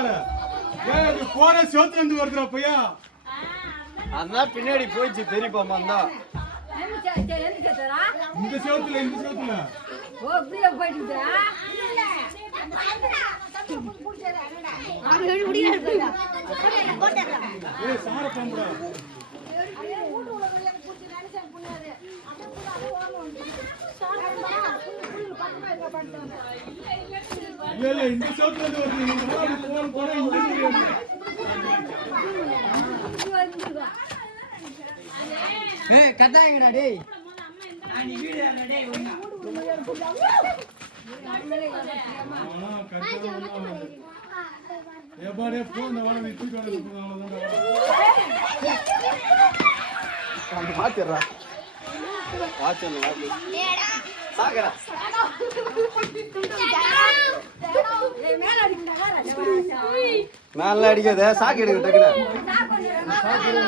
யாரு ஏய் போற சோத்துல இருந்து வருதுடா பையா அதான் பின்னாடி போயிச்சு பெரியப்பா வந்தா இந்த சோத்துல ஓ அப்படியே போயிடுதா அது முடியல இருக்கா ஏய் சார பம்படா இல்ல இந்த சோத்துல இருந்து வருது நீங்க போற இங்க ஏய் கதாங்கடா டேய் நீ வீடியோல டேய் ஒண்ணா எபாடே போன் வர நீ தூக்கி வந்து அவ்வளவுதான் அந்த மாத்திரா வாச்சல டேடா சாகடா மேல அடிக்காத சாக்கு எடுக்க டக்குனு